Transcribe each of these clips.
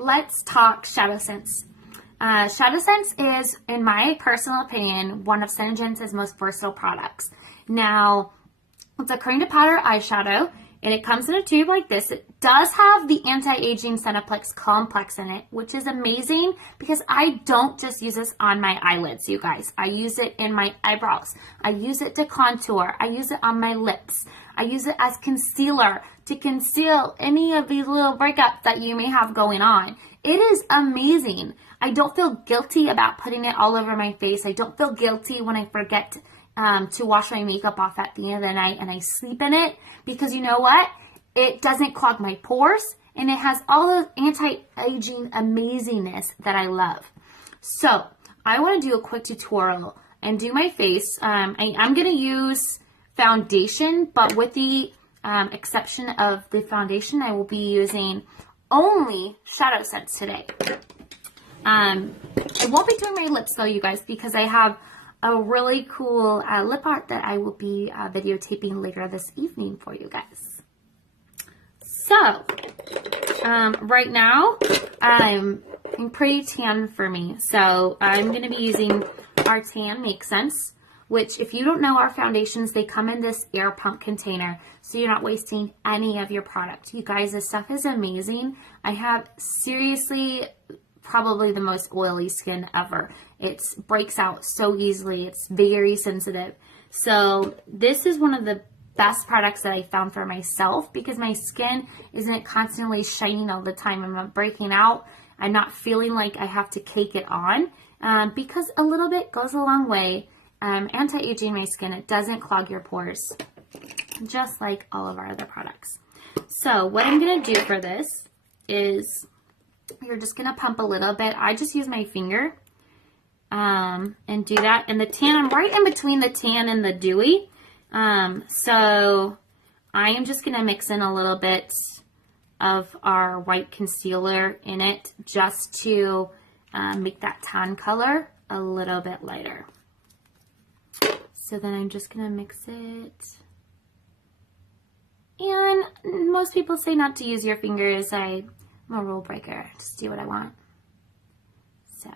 let's talk ShadowSense. ShadowSense is, in my personal opinion, one of SeneGence's most versatile products. Now, it's a cream to powder eyeshadow, and it comes in a tube like this. It does have the anti-aging Cineplex complex in it, which is amazing because I don't just use this on my eyelids, you guys. I use it in my eyebrows. I use it to contour. I use it on my lips. I use it as concealer to conceal any of these little breakups that you may have going on. It is amazing. I don't feel guilty about putting it all over my face. I don't feel guilty when I forget to wash my makeup off at the end of the night and I sleep in it, because you know what? It doesn't clog my pores and it has all the anti-aging amazingness that I love. So I want to do a quick tutorial and do my face. I'm going to use foundation, but with the exception of the foundation, I will be using only ShadowSense today. I won't be doing my lips though, you guys, because I have a really cool lip art that I will be videotaping later this evening for you guys. So, right now, I'm pretty tan for me. So, I'm going to be using our Tan Make Sense, which if you don't know our foundations, they come in this air pump container. So, you're not wasting any of your product. You guys, this stuff is amazing. I have seriously probably the most oily skin ever. It breaks out so easily. It's very sensitive. So this is one of the best products that I found for myself because my skin isn't constantly shining all the time. I'm not breaking out. I'm not feeling like I have to cake it on because a little bit goes a long way. Anti-aging my skin. It doesn't clog your pores, just like all of our other products. So what I'm going to do for this is you're just going to pump a little bit. I just use my finger and do that. And the tan, I'm right in between the tan and the dewy. So I am just going to mix in a little bit of our white concealer in it just to make that tan color a little bit lighter. So then I'm just going to mix it. And most people say not to use your fingers. I'm a rule breaker. Just do what I want. So,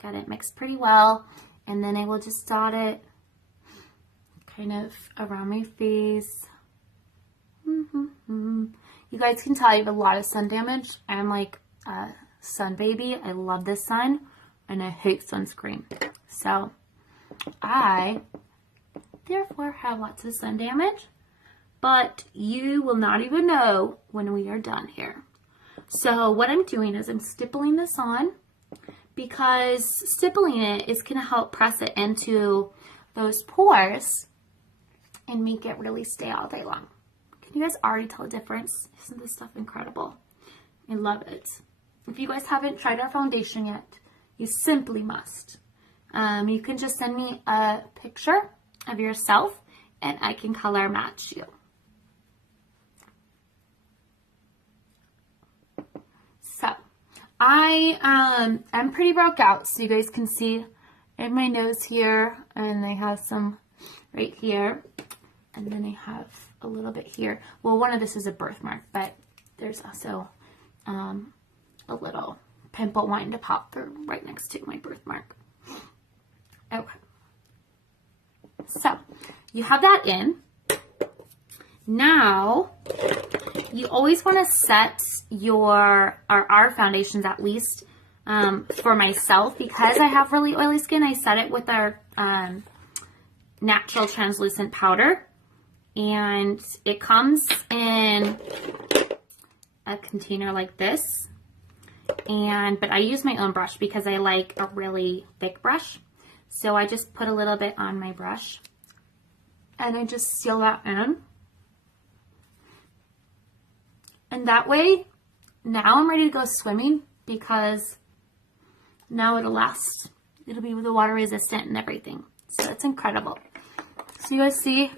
got it mixed pretty well. And then I will just dot it kind of around my face. You guys can tell I have a lot of sun damage. I'm like a sun baby. I love the sun and I hate sunscreen. So, I therefore have lots of sun damage. But you will not even know when we are done here. So what I'm doing is I'm stippling this on because stippling it is going to help press it into those pores and make it really stay all day long. Can you guys already tell the difference? Isn't this stuff incredible? I love it. If you guys haven't tried our foundation yet, you simply must. You can just send me a picture of yourself and I can color match you. So, I'm pretty broke out, so you guys can see in my nose here, and I have some right here, and then I have a little bit here. Well, one of this is a birthmark, but there's also a little pimple wanting to pop through right next to my birthmark. Okay. So, you have that in. Now, you always want to set our foundations, at least for myself, because I have really oily skin. I set it with our natural translucent powder, and it comes in a container like this. But I use my own brush because I like a really thick brush. So I just put a little bit on my brush, and I just seal that in. And that way, now I'm ready to go swimming because now it'll last. It'll be water resistant and everything. So it's incredible. So you guys see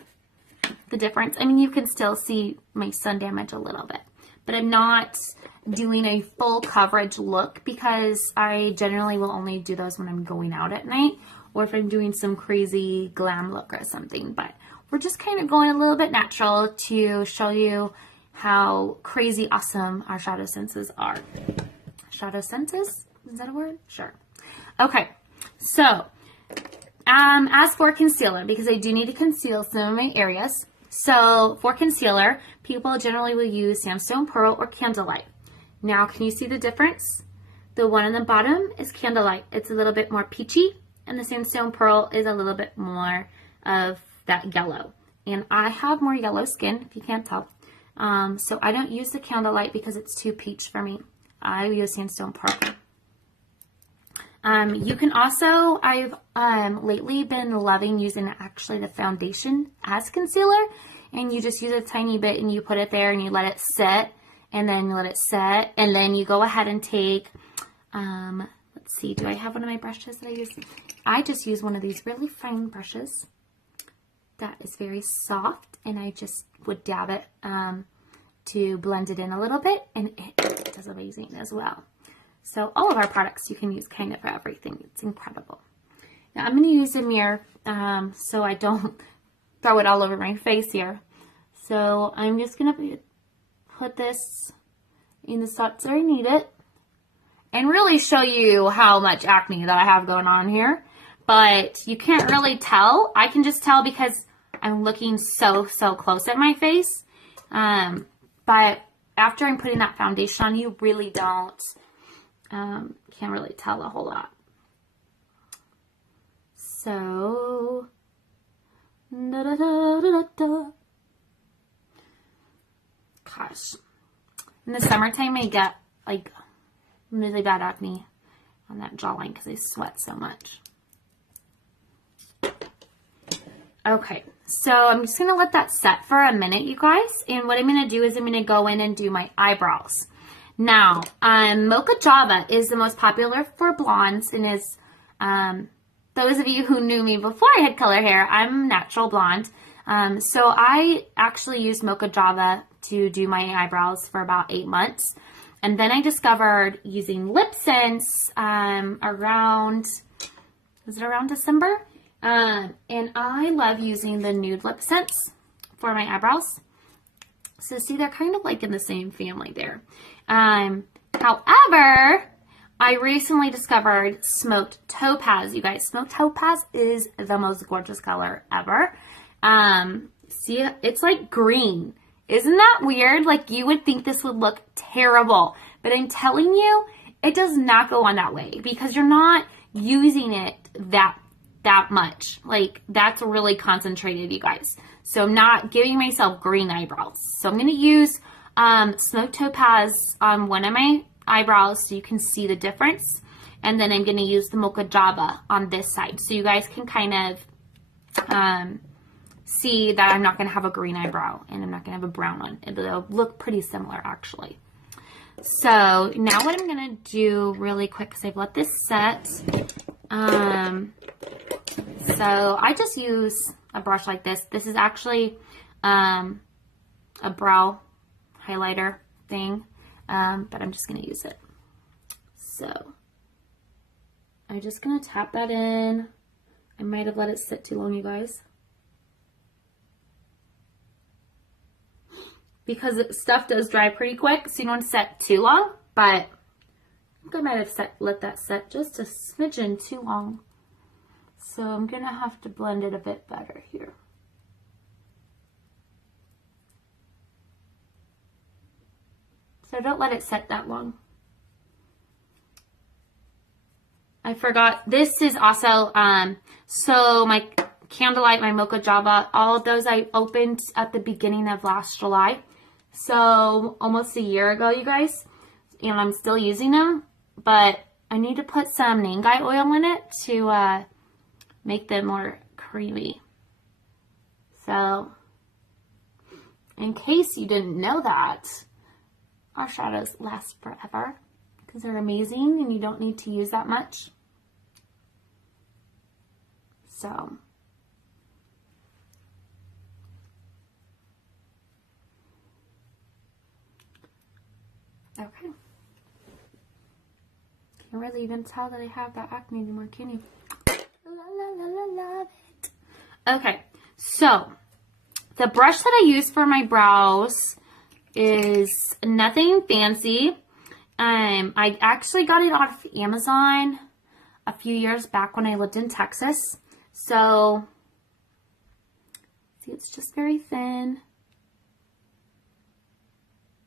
the difference? I mean, you can still see my sun damage a little bit, but I'm not doing a full coverage look because I generally will only do those when I'm going out at night or if I'm doing some crazy glam look or something. But we're just kind of going a little bit natural to show you how crazy awesome our shadow senses are. ShadowSense is that a word? Sure. Okay, so as for concealer, because I do need to conceal some of my areas. So for concealer, people generally will use Sandstone Pearl or Candlelight. Now, can you see the difference? The one on the bottom is Candlelight. It's a little bit more peachy, and the Sandstone Pearl is a little bit more of that yellow. And I have more yellow skin, if you can't tell. So I don't use the Candlelight because it's too peach for me. I use Sandstone Pearl. You can also, I've lately been loving using actually the foundation as concealer, and you just use a tiny bit and you put it there and you let it sit, and then you let it set, and then you go ahead and take, let's see, do I have one of my brushes that I use? I just use one of these really fine brushes that is very soft, and I just would dab it to blend it in a little bit, and it does amazing as well. So all of our products you can use kind of for everything. It's incredible. Now I'm going to use a mirror so I don't throw it all over my face here. So I'm just going to put this in the spots where I need it and really show you how much acne that I have going on here. But you can't really tell. I can just tell because I'm looking so close at my face. But after I'm putting that foundation on, you really don't. Can't really tell a whole lot. So, gosh, in the summertime I get like really bad acne on that jawline because I sweat so much. Okay, so I'm just gonna let that set for a minute, you guys. And what I'm gonna do is I'm gonna go in and do my eyebrows. Now, Mocha Java is the most popular for blondes, and is, those of you who knew me before I had color hair, I'm natural blonde. So I actually used Mocha Java to do my eyebrows for about 8 months. And then I discovered using ShadowSense around December? And I love using the nude ShadowSense for my eyebrows. So see, they're kind of like in the same family there. However, I recently discovered Smoked Topaz. You guys, Smoked Topaz is the most gorgeous color ever. See, it's like green. Isn't that weird? Like, you would think this would look terrible, but I'm telling you, it does not go on that way because you're not using it that much. Like, that's really concentrated, you guys. So I'm not giving myself green eyebrows. So I'm going to use Smoked Topaz on one of my eyebrows so you can see the difference. And then I'm going to use the Mocha Java on this side. So you guys can kind of see that I'm not going to have a green eyebrow and I'm not going to have a brown one. It'll look pretty similar, actually. So now what I'm going to do really quick, because I've let this set. So I just use a brush like this. This is actually a brow highlighter thing, but I'm just going to use it. So I'm just going to tap that in. I might have let it sit too long, you guys, because stuff does dry pretty quick, so you don't set too long, but I think I might have let that set just a smidgen too long. So I'm going to have to blend it a bit better here. So don't let it set that long. I forgot, this is also, so my Candlelight, my Mocha Java, all of those I opened at the beginning of last July. So almost a year ago, you guys. And I'm still using them, but I need to put some Nangai oil in it to make them more creamy. So in case you didn't know that, our shadows last forever because they're amazing and you don't need to use that much. So okay. Can't really even tell that I have that acne anymore, can you? Love it. Okay, so the brush that I use for my brows is nothing fancy. I actually got it off Amazon a few years back when I lived in Texas. So, see, it's just very thin.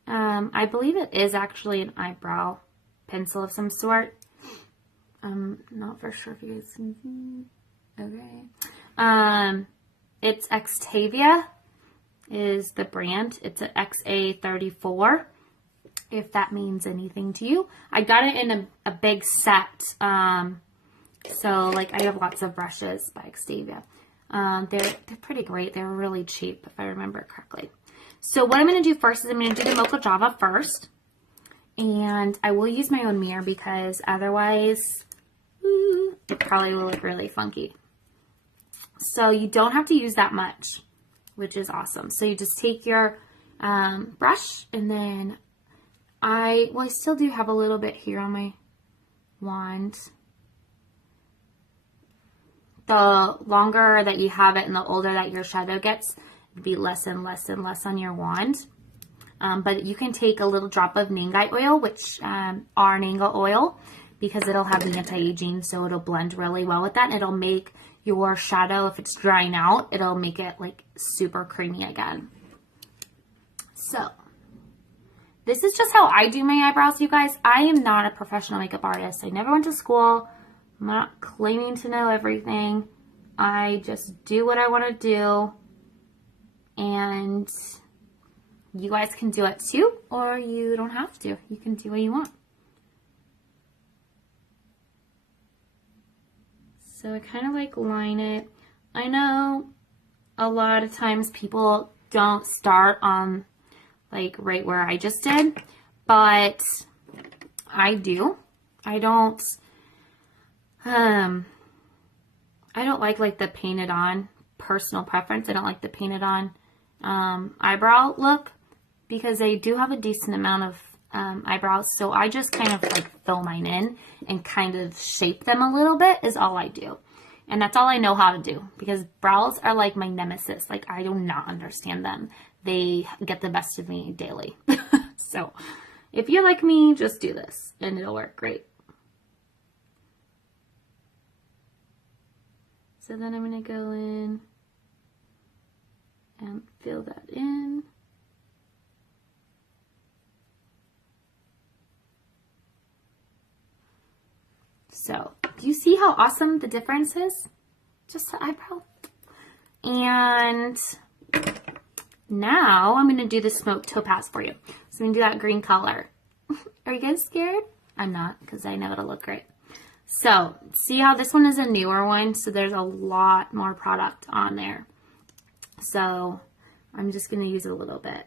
I believe it is actually an eyebrow pencil of some sort. I'm not for sure if you guys can see. Okay. It's Xtavia is the brand. It's an XA34, if that means anything to you. I got it in a big set. So, like, I have lots of brushes by Xtavia. They're pretty great. They're really cheap, if I remember correctly. So what I'm going to do first is I'm going to do the Mocha Java first. And I will use my own mirror because otherwise, it probably will look really funky. So you don't have to use that much, which is awesome. So you just take your brush, and then I still do have a little bit here on my wand. The longer that you have it and the older that your shadow gets, it'd be less and less and less on your wand. But you can take a little drop of Nangai oil, which our Nanga oil, because it'll have the anti-aging, so it'll blend really well with that. And it'll make your shadow, if it's drying out, it'll make it like super creamy again. So this is just how I do my eyebrows, you guys. I am not a professional makeup artist. I never went to school. I'm not claiming to know everything. I just do what I want to do. And you guys can do it too, or you don't have to. You can do what you want. So I kind of like line it. I know a lot of times people don't start on like right where I just did, but I do. I don't like the painted on, personal preference. I don't like the painted on eyebrow look because I do have a decent amount of eyebrows. So I just kind of like fill mine in and kind of shape them a little bit is all I do. And that's all I know how to do because brows are like my nemesis. Like I do not understand them. They get the best of me daily. So if you're like me, just do this and it'll work great. So then I'm going to go in and fill that in. So, do you see how awesome the difference is? Just the eyebrow. And now I'm going to do the smoked topaz for you. So I'm going to do that green color. Are you guys scared? I'm not, because I know it'll look great. So, see how this one is a newer one? So there's a lot more product on there. So, I'm just going to use a little bit.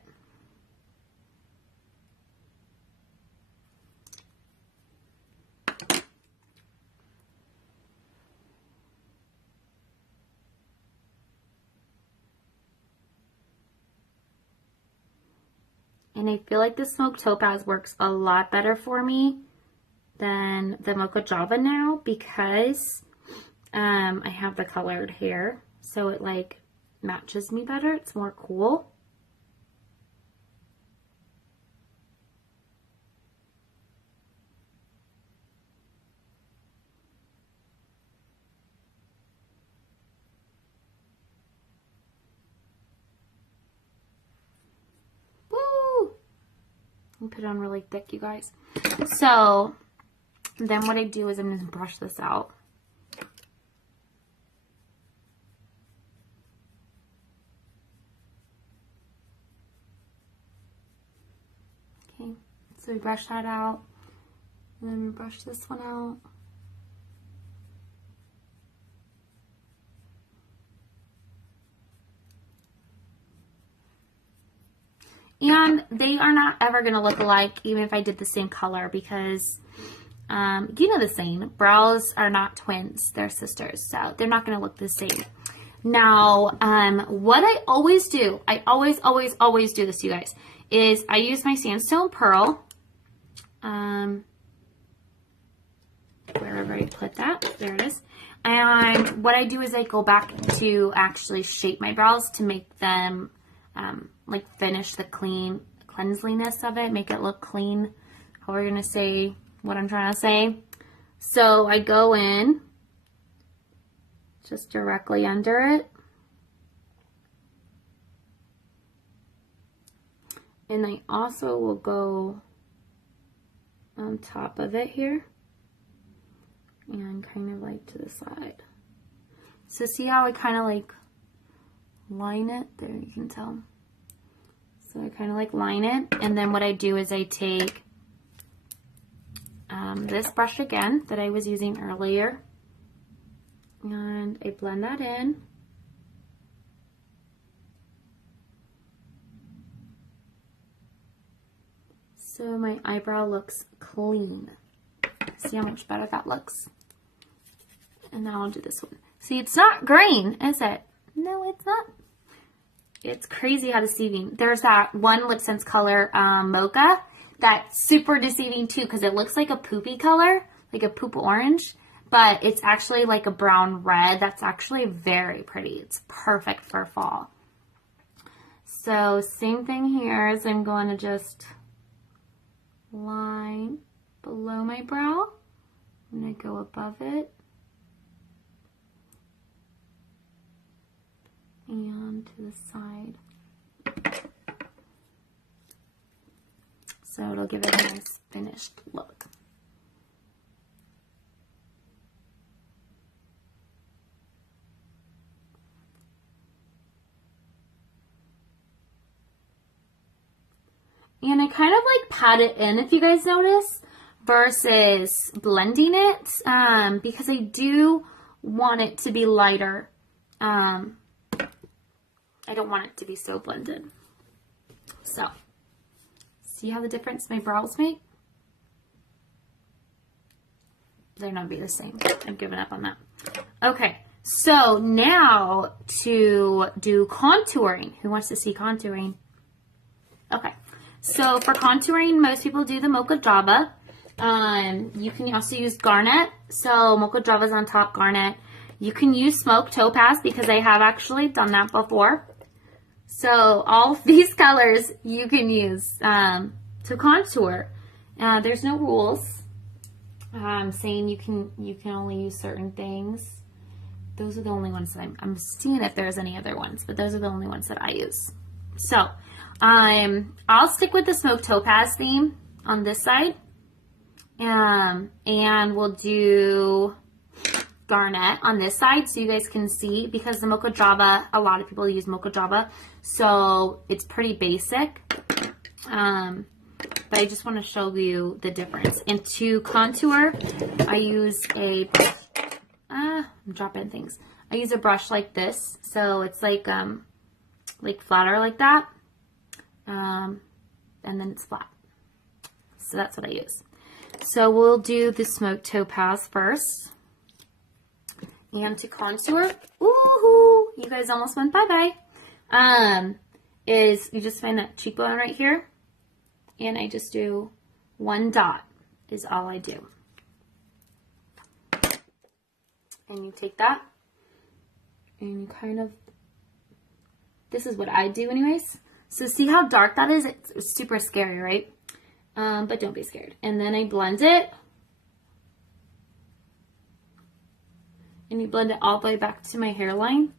And I feel like the smoked topaz works a lot better for me than the Mocha Java now because I have the colored hair. So it like matches me better. It's more cool. Put it on really thick, you guys. So then what I do is I'm going to brush this out. Okay, so we brush that out, and then we brush this one out. And they are not ever going to look alike, even if I did the same color, because, you know the saying, brows are not twins, they're sisters, so they're not going to look the same. Now, what I always do, I always do this, you guys, is I use my Sandstone Pearl, wherever I put that, there it is. And what I do is I go back to actually shape my brows to make them like finish the cleanliness of it, make it look clean. how we're going to say what I'm trying to say. So I go in just directly under it. And I also will go on top of it here and kind of like to the side. So see how I kind of like line it? There, you can tell. So I kind of like line it, and then what I do is I take this brush again that I was using earlier, and I blend that in. So my eyebrow looks clean. See how much better that looks? And now I'll do this one. See, it's not green, is it? No, it's not. It's crazy how deceiving. There's that one Lip Sense color, Mocha, that's super deceiving too because it looks like a poopy color, like a poop orange, but it's actually like a brown red. That's actually very pretty. It's perfect for fall. So same thing here as I'm going to just line below my brow. I'm going to go above it. And to the side. So it'll give it a nice finished look. And I kind of like pat it in, if you guys notice, versus blending it, because I do want it to be lighter. I don't want it to be so blended. So, see how the difference my brows make? They're not be the same. I've given up on that. Okay, so now to do contouring. Who wants to see contouring? Okay, so for contouring, most people do the Mocha Java. You can also use Garnet. So Mocha Java's on top, Garnet. You can use Smoke Topaz because I have actually done that before. So all of these colors you can use to contour. There's no rules saying you can only use certain things. Those are the only ones that I'm seeing if there's any other ones, but those are the only ones that I use. So I'll stick with the Smoke Topaz theme on this side, and we'll do Garnet on this side so you guys can see, because the Mocha Java, a lot of people use Mocha Java, so it's pretty basic, but I just want to show you the difference. And to contour, I use a brush. I'm dropping things. I use a brush like this, so it's like flatter like that, and then it's flat. So that's what I use. So we'll do the Smoke Topaz first. And to contour, woohoo, you guys almost went bye-bye, is you just find that cheekbone right here, and I just do one dot is all I do. And you take that, and you kind of, this is what I do anyways. So see how dark that is? It's super scary, right? But don't be scared. And then I blend it. And you blend it all the way back to my hairline.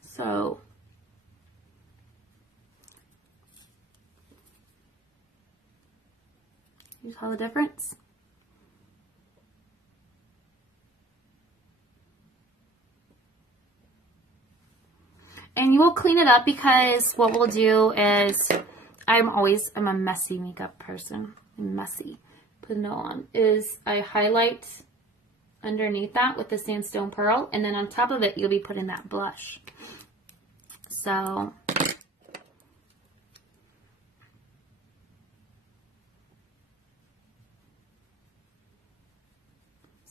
So you saw the difference? And you will clean it up, because what we'll do is, I'm a messy makeup person. I'm messy. Putting it on is I highlight underneath that with the Sandstone Pearl, and then on top of it, you'll be putting that blush. So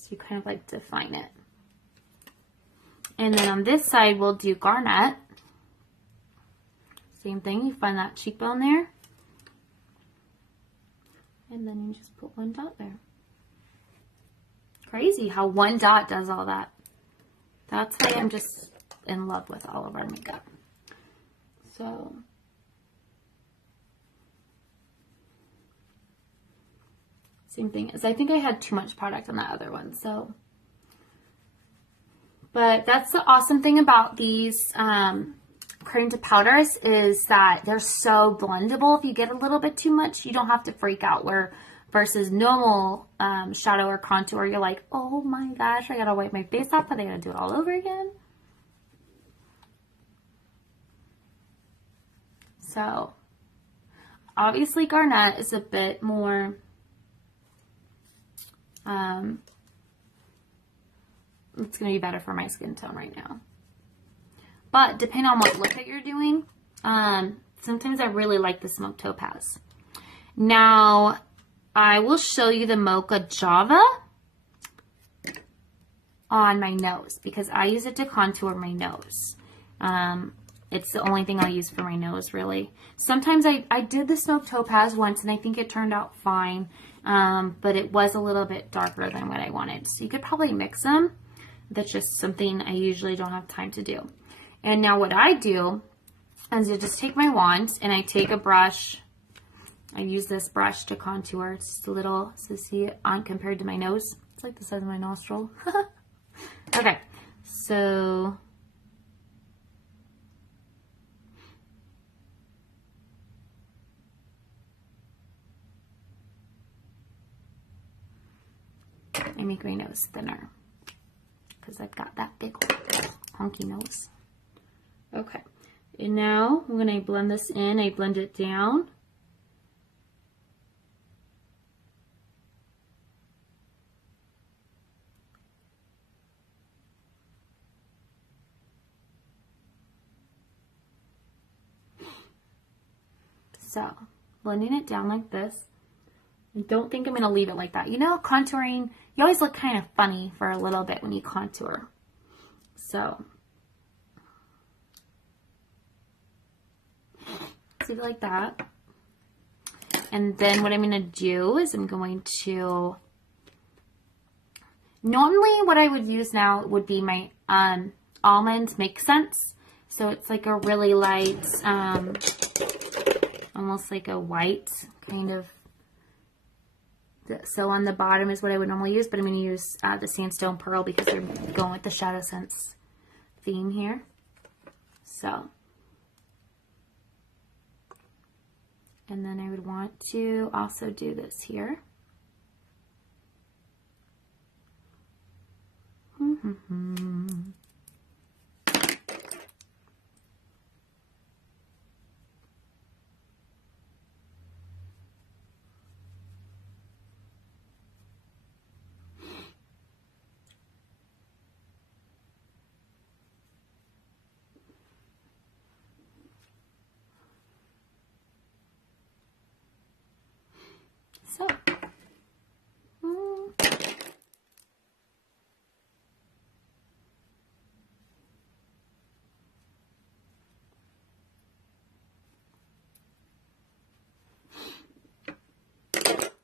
you kind of like define it. And then on this side, we'll do Garnet. Same thing, you find that cheekbone there. And then you just put one dot there. Crazy how one dot does all that. That's why I'm just in love with all of our makeup. So same thing as I think I had too much product on that other one. So, but that's the awesome thing about these cream to powders is that they're so blendable. If you get a little bit too much, you don't have to freak out. Where versus normal shadow or contour, you're like, oh my gosh, I gotta wipe my face off, but I gotta do it all over again. So obviously Garnet is a bit more it's going to be better for my skin tone right now. But depending on what look that you're doing, sometimes I really like the Smoke Topaz. Now, I will show you the Mocha Java on my nose because I use it to contour my nose. It's the only thing I'll use for my nose, really. Sometimes I did the Smoke Topaz once, and I think it turned out fine, but it was a little bit darker than what I wanted. So you could probably mix them. That's just something I usually don't have time to do. And now what I do is I just take my wand, and I take a brush. I use this brush to contour. It's just a little, so see it on compared to my nose. It's like the size of my nostril. Okay, so... I make my nose thinner because I've got that big honky nose. Okay, and now when I blend this in, I blend it down. So, blending it down like this. I don't think I'm going to leave it like that. You know, contouring, you always look kind of funny for a little bit when you contour. So, leave it like that. And then what I'm going to do is I'm going to, normally what I would use now would be my Almond Make Sense. So it's like a really light, almost like a white kind of. So on the bottom is what I would normally use, but I'm going to use the Sandstone Pearl because we're going with the ShadowSense theme here. So, and then I would want to also do this here.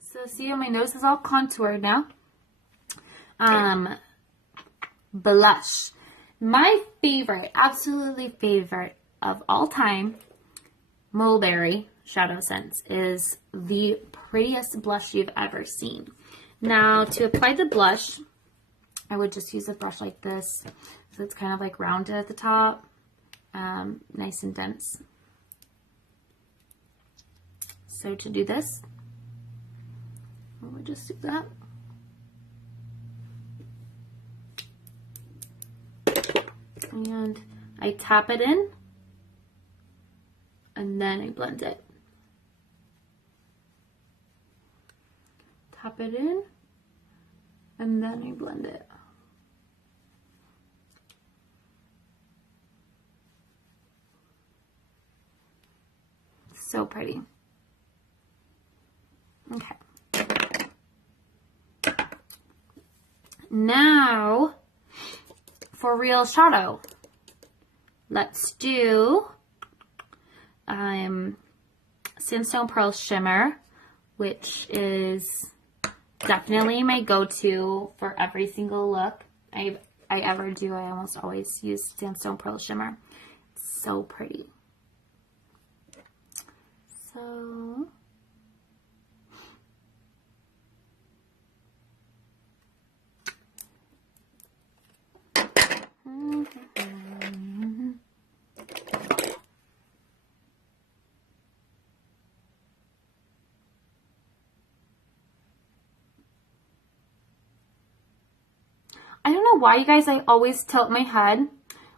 So see how my nose is all contoured now. Blush. My favorite, absolutely favorite of all time, Mulberry ShadowSense is the prettiest blush you've ever seen. Now to apply the blush, I would just use a brush like this. So it's kind of like rounded at the top, nice and dense. So to do this, I would just do that. And I tap it in, and then I blend it. Tap it in, and then I blend it. So pretty. Okay. Now, for real shadow, let's do Sandstone Pearl Shimmer, which is definitely my go-to for every single look I ever do. I almost always use Sandstone Pearl Shimmer. It's so pretty. So I don't know why, you guys, I always tilt my head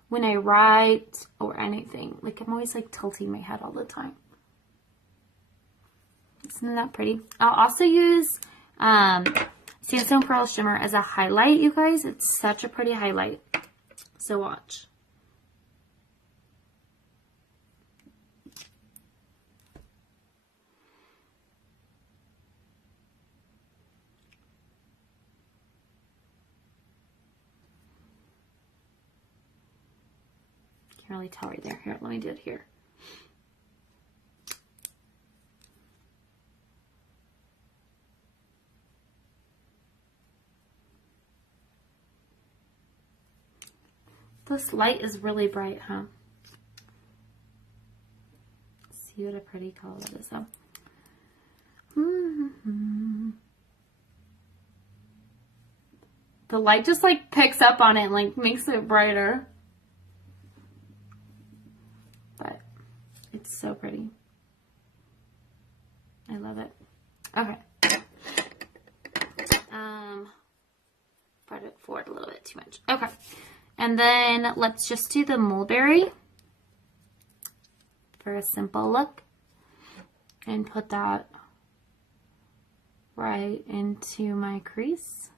when I write or anything. Like, I'm always like tilting my head all the time. Isn't that pretty? I'll also use Sandstone Pearl Shimmer as a highlight, you guys. It's such a pretty highlight. So watch. Can't really tell right there. Here, let me do it here. This light is really bright, huh? See what a pretty color it is, though. The light just like picks up on it and like makes it brighter. But it's so pretty. I love it. Okay. Brought it forward a little bit too much. Okay. And then let's just do the mulberry for a simple look. And put that right into my crease.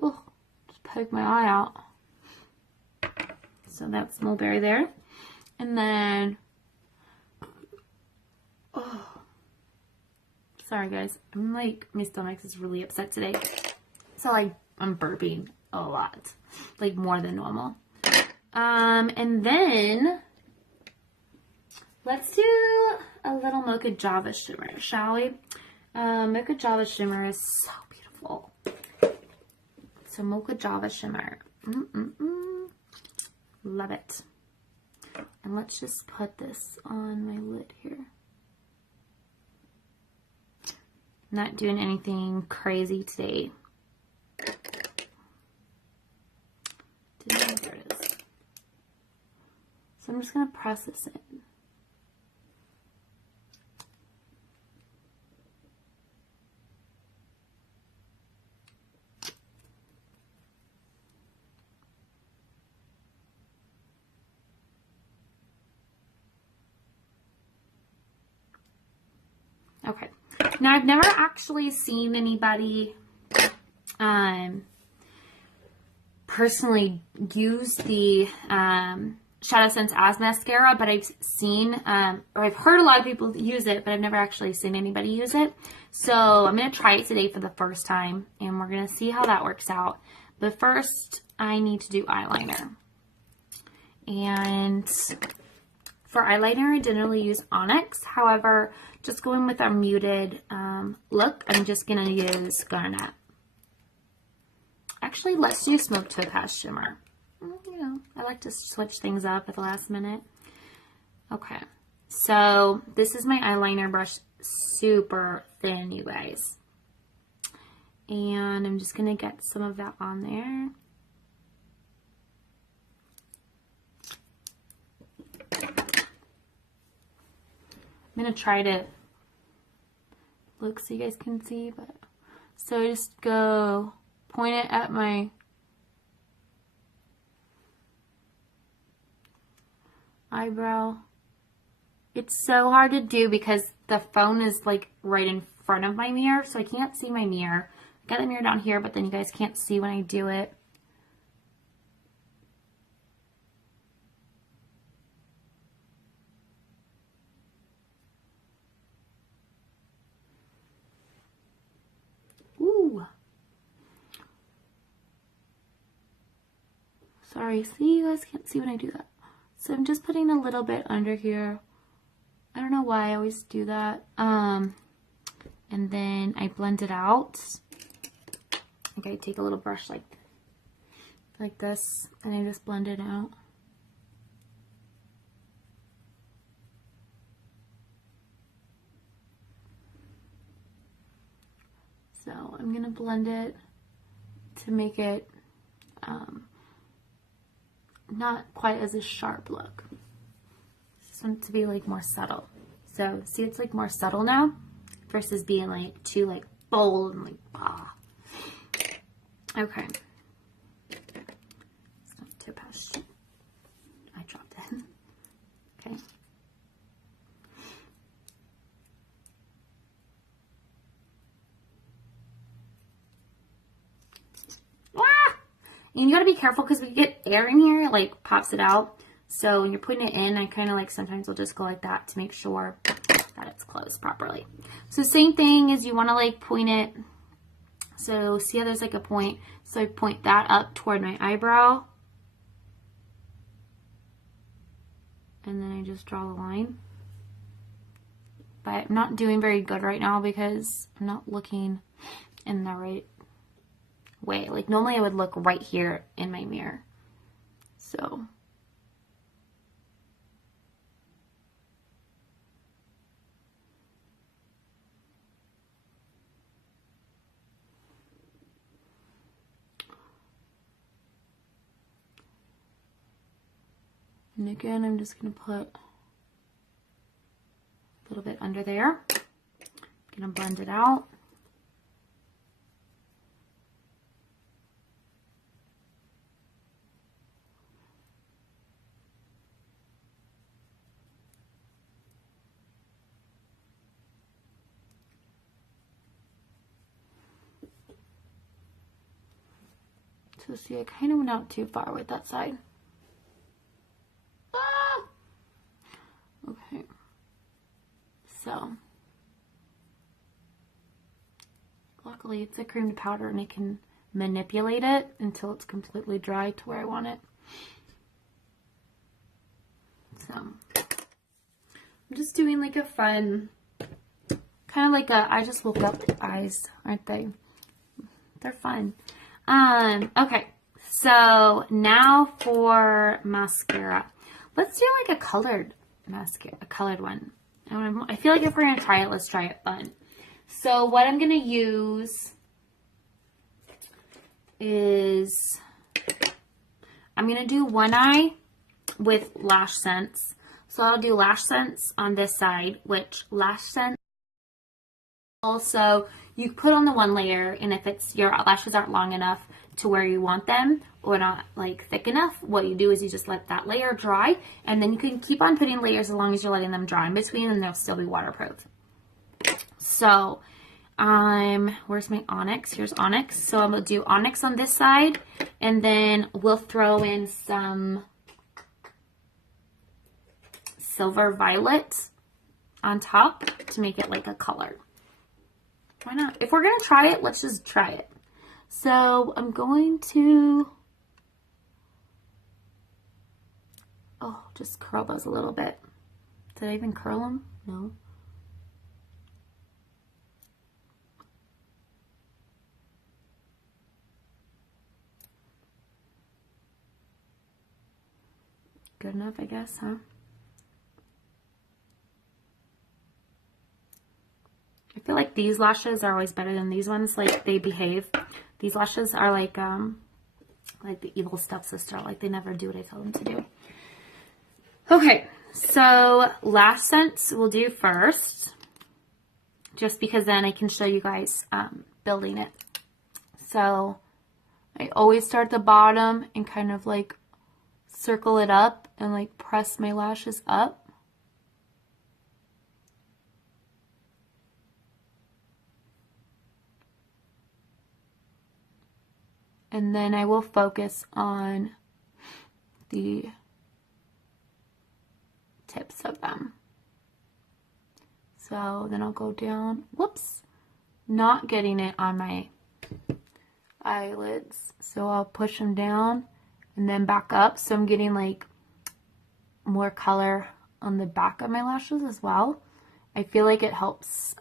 Oh, just poke my eye out. So that's mulberry there. And then, oh, sorry guys. I'm like, my stomach is really upset today. So like, I'm burping a lot, like more than normal. And then let's do a little Mocha Java Shimmer, shall we? Mocha Java Shimmer is so beautiful. So Mocha Java Shimmer. Love it. And let's just put this on my lid here. Not doing anything crazy today. There it is. So I'm just going to press this in. Okay, now I've never actually seen anybody personally use the ShadowSense as mascara, but I've seen, or I've heard a lot of people use it, but I've never actually seen anybody use it. So I'm going to try it today for the first time, and we're going to see how that works out. But first, I need to do eyeliner. And for eyeliner, I generally use Onyx. However, just going with our muted look, I'm just going to use Garnet. Actually, let's do Smoke Topaz Shimmer. You know, I like to switch things up at the last minute. Okay, so this is my eyeliner brush, super thin, you guys. And I'm just going to get some of that on there. I'm going to try to look so you guys can see, but so I just go point it at my eyebrow. It's so hard to do because the phone is like right in front of my mirror, so I can't see my mirror. I got the mirror down here, but then you guys can't see when I do it. Ooh. Sorry, see, you guys can't see when I do that. So I'm just putting a little bit under here. I don't know why I always do that. And then I blend it out. Okay, take a little brush like this, and I just blend it out. So I'm gonna blend it to make it not quite as a sharp look. Just want it to be like more subtle. So see, it's like more subtle now versus being like too like bold and like ah. Okay. It's not too past. I dropped it. Okay. And you gotta be careful because we get air in here, it like pops it out. So when you're putting it in, I kind of like sometimes will just go like that to make sure that it's closed properly. So same thing is you want to like point it. So see how there's like a point. So I point that up toward my eyebrow. And then I just draw the line. But I'm not doing very good right now because I'm not looking in the right way. Like normally I would look right here in my mirror. So and again, I'm just going to put a little bit under there. I'm going to blend it out. So see, I kind of went out too far with that side. Ah! Okay. So, luckily it's a cream powder and I can manipulate it until it's completely dry to where I want it. So, I'm just doing like a fun, kind of like a, I just woke up eyes, aren't they? They're fun. Okay, so now for mascara. Let's do like a colored mascara, a colored one. I feel like if we're gonna try it, let's try it fun. So what I'm gonna use is, I'm gonna do one eye with ShadowSense. So I'll do ShadowSense on this side, which ShadowSense also, you put on the one layer, and if it's your lashes aren't long enough to where you want them or not like thick enough, what you do is you just let that layer dry, and then you can keep on putting layers as long as you're letting them dry in between, and they'll still be waterproof. So where's my onyx? Here's onyx. So I'm gonna do onyx on this side, and then we'll throw in some silver violet on top to make it like a color. Why not? If we're going to try it, let's just try it. So I'm going to, just curl those a little bit. Did I even curl them? No. Good enough, I guess, huh? I feel like these lashes are always better than these ones. Like, they behave. These lashes are like the evil stepsister. Like, they never do what I tell them to do. Okay, so ShadowSense we'll do first. Just because then I can show you guys building it. So, I always start at the bottom and kind of like circle it up and like press my lashes up. And then I will focus on the tips of them. So then I'll go down, whoops, not getting it on my eyelids. So I'll push them down and then back up. So I'm getting like more color on the back of my lashes as well. I feel like it helps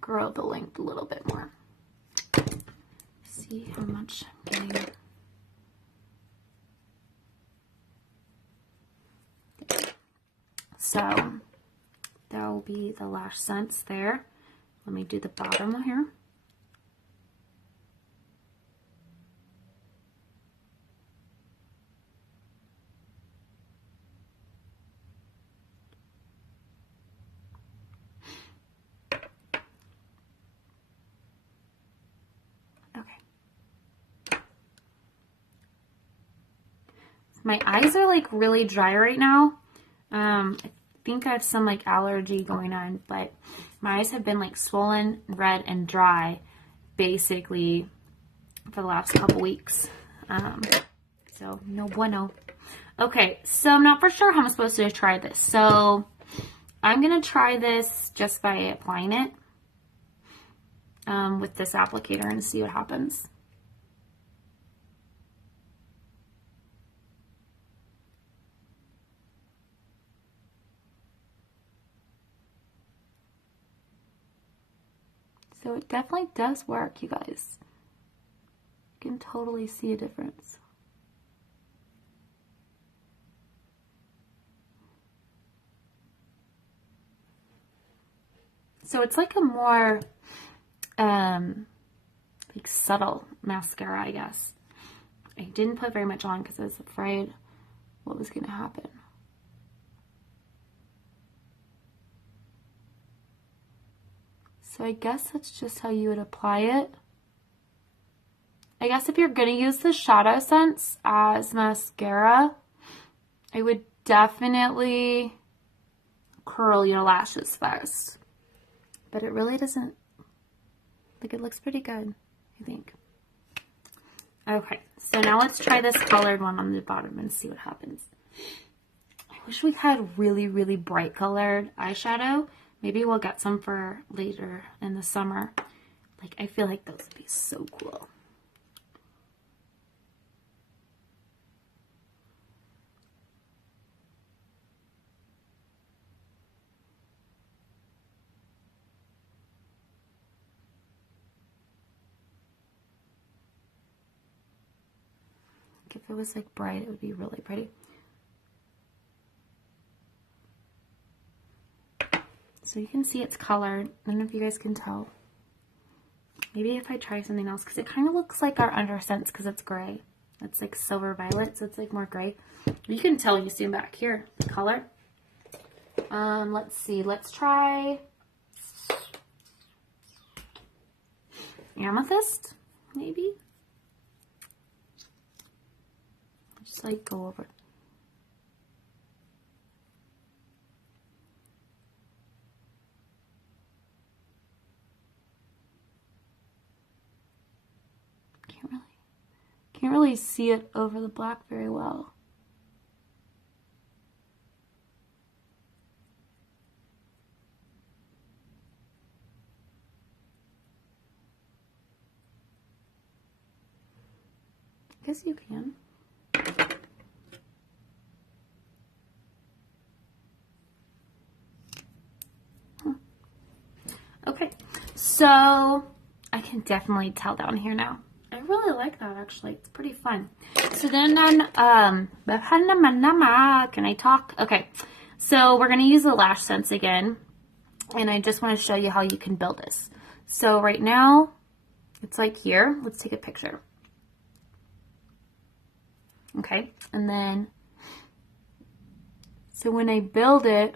grow the length a little bit more. See how much I'm getting. So that will be the Lash Sense there. Let me do the bottom here. Okay. My eyes are like really dry right now. I think I have some like allergy going on, but my eyes have been like swollen, red, and dry basically for the last couple weeks. So no bueno. Okay, so I'm not for sure how I'm supposed to try this. So I'm gonna try this just by applying it with this applicator and see what happens. So it definitely does work, you guys. You can totally see a difference. So it's like a more like subtle mascara, I guess. I didn't put very much on because I was afraid what was going to happen. So I guess that's just how you would apply it. I guess if you're going to use the ShadowSense as mascara, I would definitely curl your lashes first. But it really doesn't, like, it looks pretty good, I think. Okay, so now let's try this colored one on the bottom and see what happens. I wish we had really, really bright colored eyeshadow. Maybe we'll get some for later in the summer. Like, I feel like those would be so cool. If it was like bright, it would be really pretty. So you can see it's colored. I don't know if you guys can tell. Maybe if I try something else, because it kind of looks like our under sense because it's gray. It's like silver violet, so it's like more gray. You can tell when you zoom back here, the color. Let's see. Let's try Amethyst, maybe. Just like go over it. Can't really see it over the black very well. I guess you can. Okay, so I can definitely tell down here now. I really like that, actually. It's pretty fun. So then can I talk? Okay, so we're going to use the Lash Sense again, and I just want to show you how you can build this. So right now, it's like here. Let's take a picture. Okay, and then, so when I build it,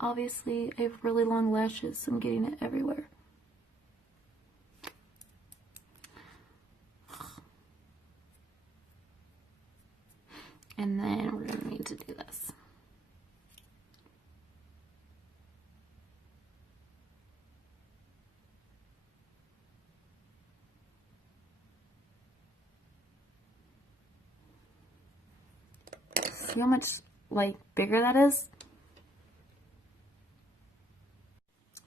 obviously I have really long lashes, so I'm getting it everywhere. And then we're going to need to do this. See how much like bigger that is?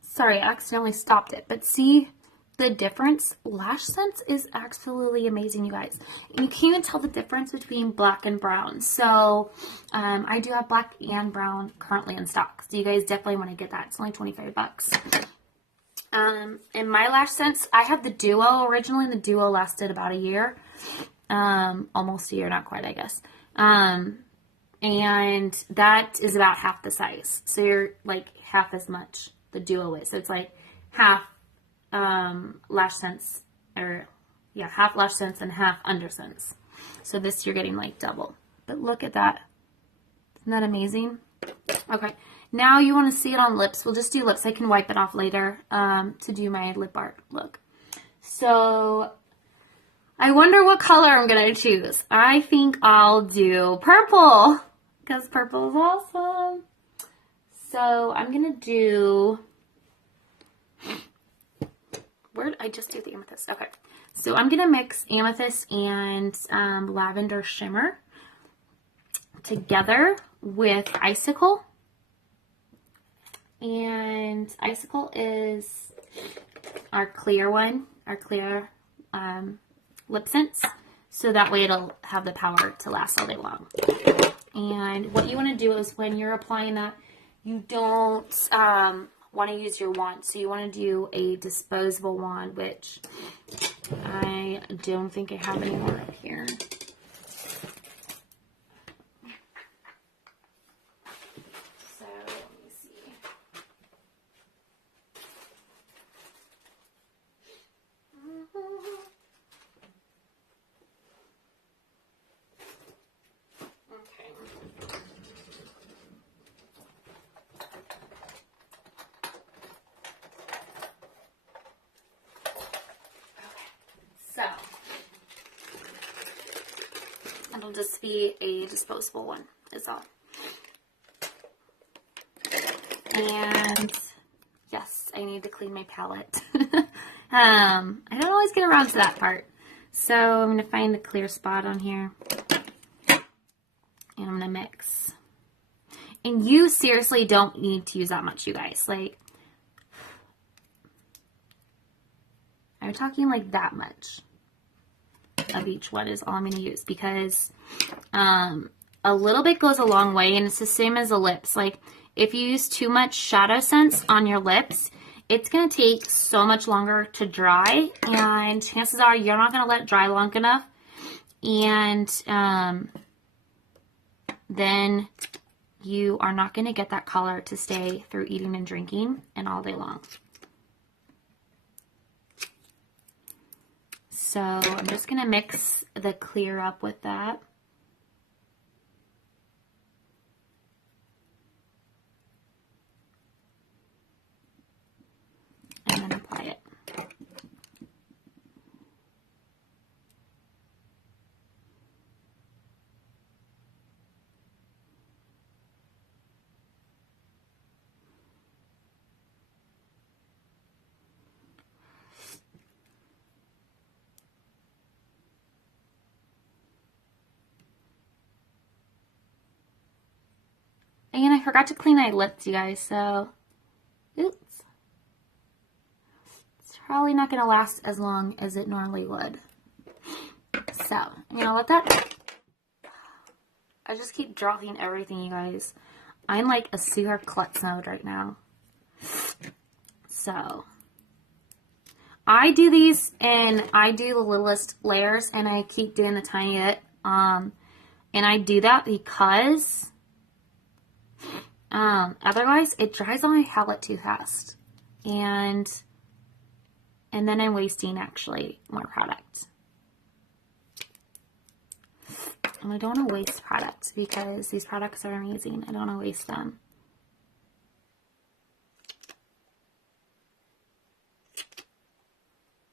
Sorry, I accidentally stopped it, but see the difference? ShadowSense is absolutely amazing, you guys. And you can't even tell the difference between black and brown. So I do have black and brown currently in stock. So you guys definitely want to get that. It's only 25 bucks. In my ShadowSense, I have the Duo originally, and the Duo lasted about a year. Almost a year, not quite, I guess. And that is about half the size. So you're like half as much the Duo is. So it's like half ShadowSense, or yeah, half ShadowSense and half Undersense. So this you're getting like double. But look at that. Isn't that amazing? Okay. Now you want to see it on lips. We'll just do lips. I can wipe it off later to do my lip art look. So I wonder what color I'm going to choose. I think I'll do purple because purple is awesome. So I'm going to do, where did I just do the amethyst? Okay. So I'm going to mix amethyst and lavender shimmer together with icicle. And icicle is our clear one, our clear lip sense. So that way it'll have the power to last all day long. And what you want to do is when you're applying that, you don't want to use your wand. So you want to do a disposable wand, which I don't think I have any more up here. So it'll just be a disposable one, is all. And yes, I need to clean my palette. I don't always get around to that part. So I'm going to find the clear spot on here. And I'm going to mix. And you seriously don't need to use that much, you guys. Like, I'm talking like that much of each one is all I'm going to use, because a little bit goes a long way, and it's the same as the lips. Like, if you use too much ShadowSense on your lips, it's going to take so much longer to dry, and chances are you're not going to let it dry long enough, and then you are not going to get that color to stay through eating and drinking and all day long. So I'm just going to mix the clear up with that. And then apply it. And I forgot to clean my lips, you guys, so oops. It's probably not going to last as long as it normally would. So I'm going to let that, I just keep dropping everything, you guys. I'm like a super klutz mode right now. So I do these, and I do the littlest layers, and I keep doing the tiny bit. And I do that because otherwise it dries on my palette too fast, and then I'm wasting actually more product. And I don't want to waste products because these products are amazing. I don't want to waste them.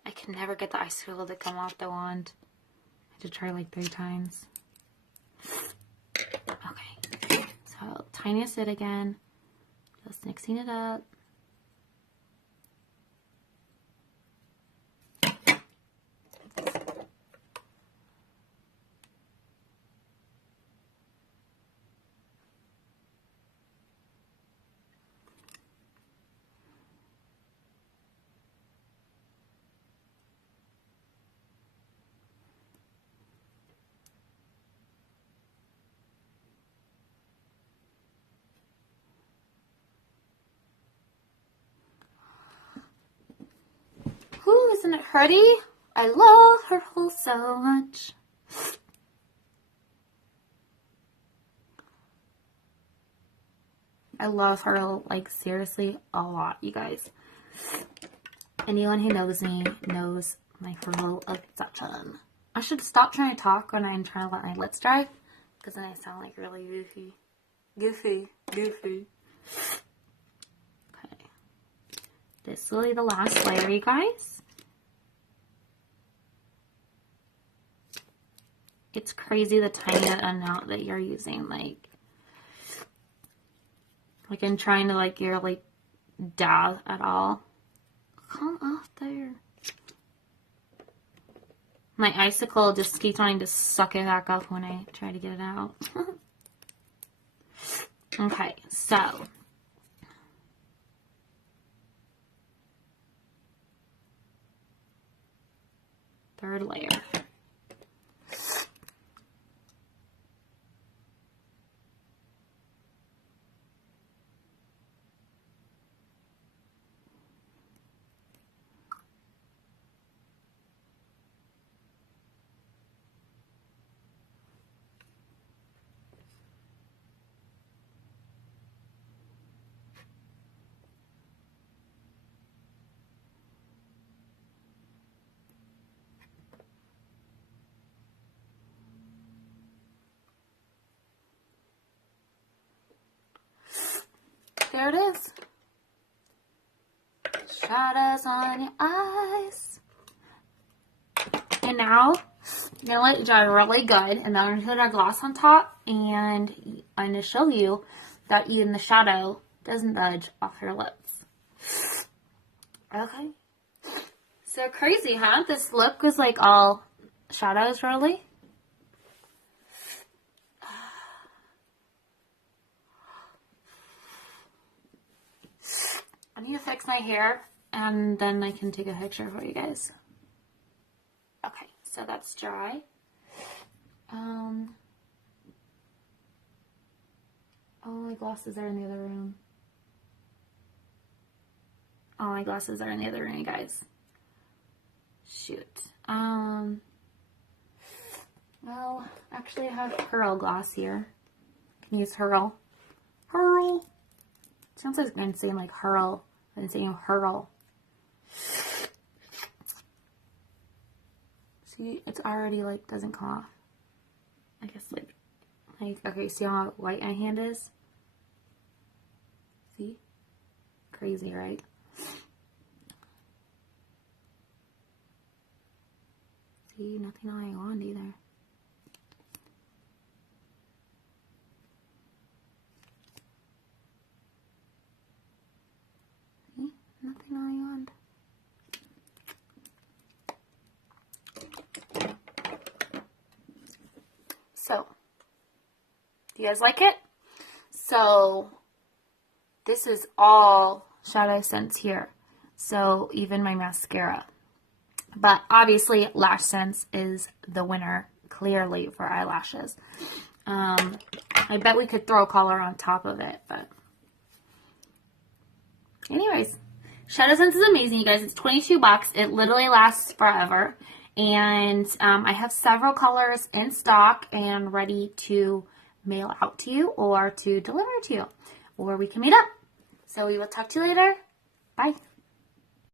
I can never get the icicle to come off the wand. I had to try like 3 times. Okay, so tiniest bit again, just mixing it up. Isn't it pretty? I love purple so much. I love her, like, seriously, a lot, you guys. Anyone who knows me knows my Pearl obsession. I should stop trying to talk when I'm trying to let my lips dry, because then I sound like really goofy. Goofy. Okay. This will be the last layer, you guys. It's crazy the tiny amount that you're using, like in trying to, like, you're, like, dab at all. Come off there. My icicle just keeps wanting to suck it back up when I try to get it out. Okay, so. Third layer. There it is. Shadows on your eyes. And now, I'm going to let it dry really good. And then I'm going to put our gloss on top. And I'm going to show you that even the shadow doesn't budge off your lips. Okay. So crazy, huh? This lip was like all shadows, really. I need to fix my hair, and then I can take a picture for you guys. Okay, so that's dry. Oh, my glasses are in the other room. Oh, my glasses are in the other room, you guys. Shoot. Well, actually I have Pearl gloss here. I can use Hurl. Hurl. Sounds like I'm saying like hurl. I'm saying hurl. See, it's already like doesn't come off. I guess like okay, see how white my hand is? See? Crazy, right? See, nothing on my wand either. See? Nothing on my wand. So, do you guys like it? So, this is all ShadowSense here. So, even my mascara. But obviously, LashSense is the winner, clearly, for eyelashes. I bet we could throw color on top of it, but anyways, ShadowSense is amazing, you guys. It's $22. It literally lasts forever. And I have several colors in stock and ready to mail out to you or to deliver to you. Or we can meet up. So we will talk to you later. Bye.